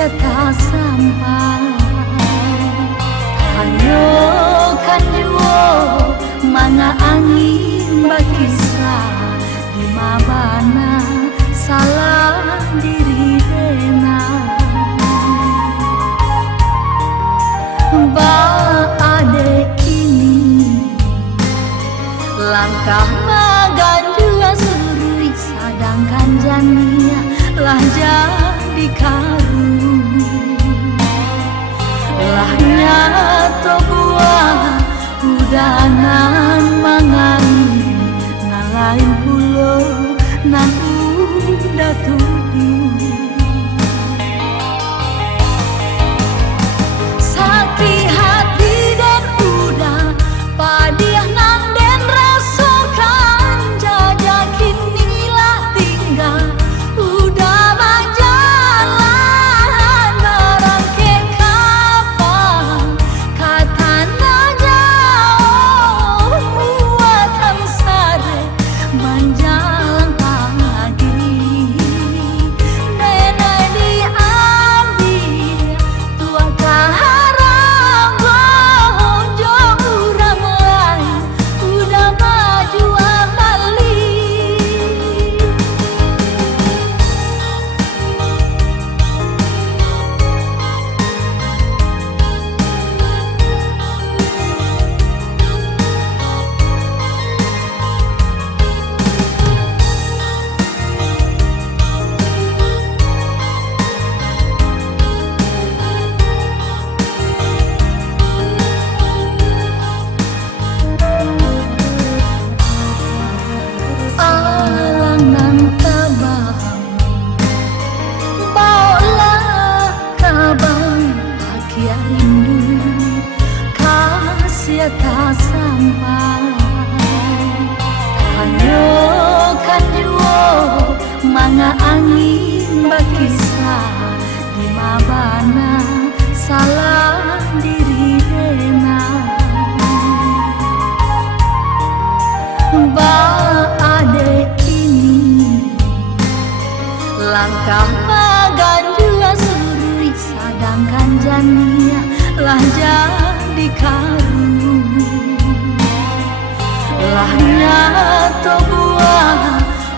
siata sampai hanyo kan juo manga angin bakisah di mabana salah diri rena ba ade ini langkah magandua surui sadangkan jania lah jadi karung lah nyato buah udanan mangani ngalain pulau nan udah tuduh sakit hati dan udah padiah nang den rasakan jajakin inilah tinggal udah berjalan barang ke kapal katana jauh buatan sare menjalan pagi nenek diambil tua kaharang bojo urang lain udah maju balik. Alangan tabang bawalah kabang bahagia rindu kasih tak sampai hanyo kan juo manga angin bakisah di mabana salah diri rena ba ade ini langkah magandua surui sadangkan jania lah jadi karung lah nyato buah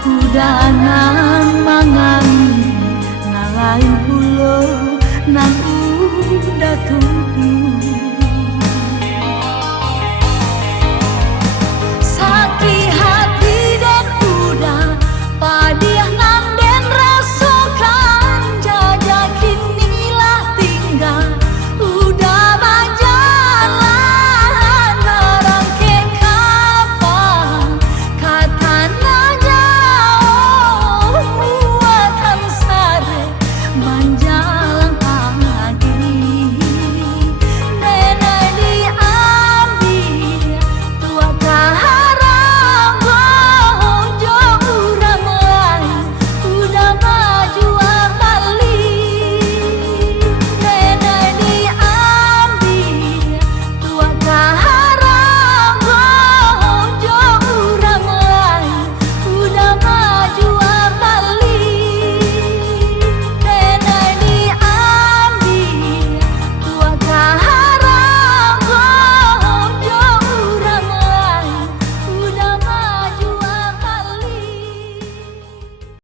udanan mangani ngalain pulau nan udah tuduh